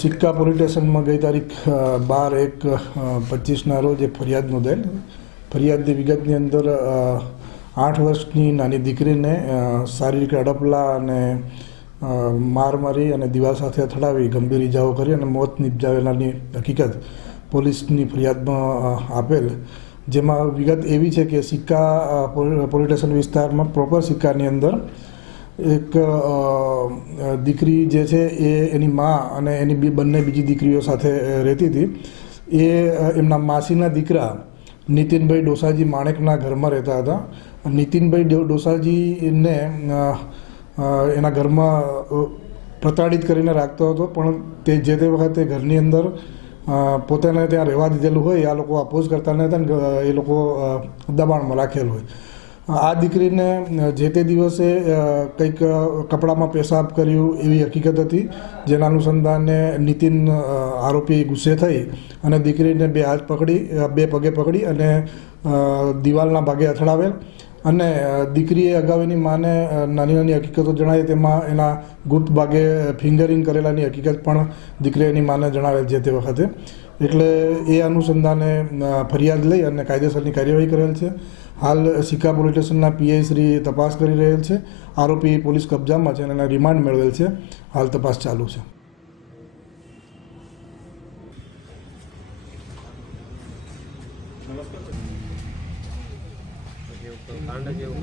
સિક્કા પોલીસ સ્ટેશનમાં ગઈ તારીખ બાર એક પચીસના રોજ એક ફરિયાદ નોંધાયેલ ફરિયાદની વિગતની અંદર આઠ વર્ષની નાની દીકરીને શારીરિક અડપલા અને માર મારી અને દિવાલ સાથે અથડાવી ગંભીર ઇજાઓ કરી અને મોત નિપજાવેલાની હકીકત પોલીસની ફરિયાદમાં આપેલ જેમાં વિગત એવી છે કે સિક્કા પોલીસ સ્ટેશન વિસ્તારમાં પ્રોપર સિક્કાની અંદર એક દીકરી જે છે એ એની મા અને એની બી બંને બીજી દીકરીઓ સાથે રહેતી હતી એ એમના માસીના દીકરા નીતિનભાઈ ડોસાજી માણેકના ઘરમાં રહેતા હતા નીતિનભાઈ ડોસાજીને એના ઘરમાં પ્રતાડિત કરીને રાખતો હતો પણ તે જે તે વખતે ઘરની અંદર પોતાને ત્યાં રહેવા દીધેલું હોય આ લોકો અપોઝ કરતા નહીં હતા એ લોકો દબાણમાં રાખેલું હોય આ દીકરીને જે તે દિવસે કંઈક કપડામાં પેશાબ કર્યું એવી હકીકત હતી જેના અનુસંધાને નીતિન આરોપી ગુસ્સે થઈ અને દીકરીને બે હાથ પકડી બે પગે પકડી અને દિવાલના ભાગે અથડાવેલ અને દીકરીએ અગાઉ એની માને નાની નાની હકીકતો જણાવી તેમાં એના ગુપ્ત ભાગે ફિંગરિંગ કરેલાની હકીકત પણ દીકરીએ એની માને જણાવેલ જે તે વખતે એટલે એ અનુસંધાને ફરિયાદ લઈ અને કાયદેસરની કાર્યવાહી કરેલ છે હાલ સિક્કા પોલીસ સ્ટેશનના પીઆઈ શ્રી તપાસ કરી રહેલ છે આરોપી પોલીસ કબજામાં છે અને એના રિમાન્ડ મેળવેલ છે હાલ તપાસ ચાલુ છે કાંડ જેવું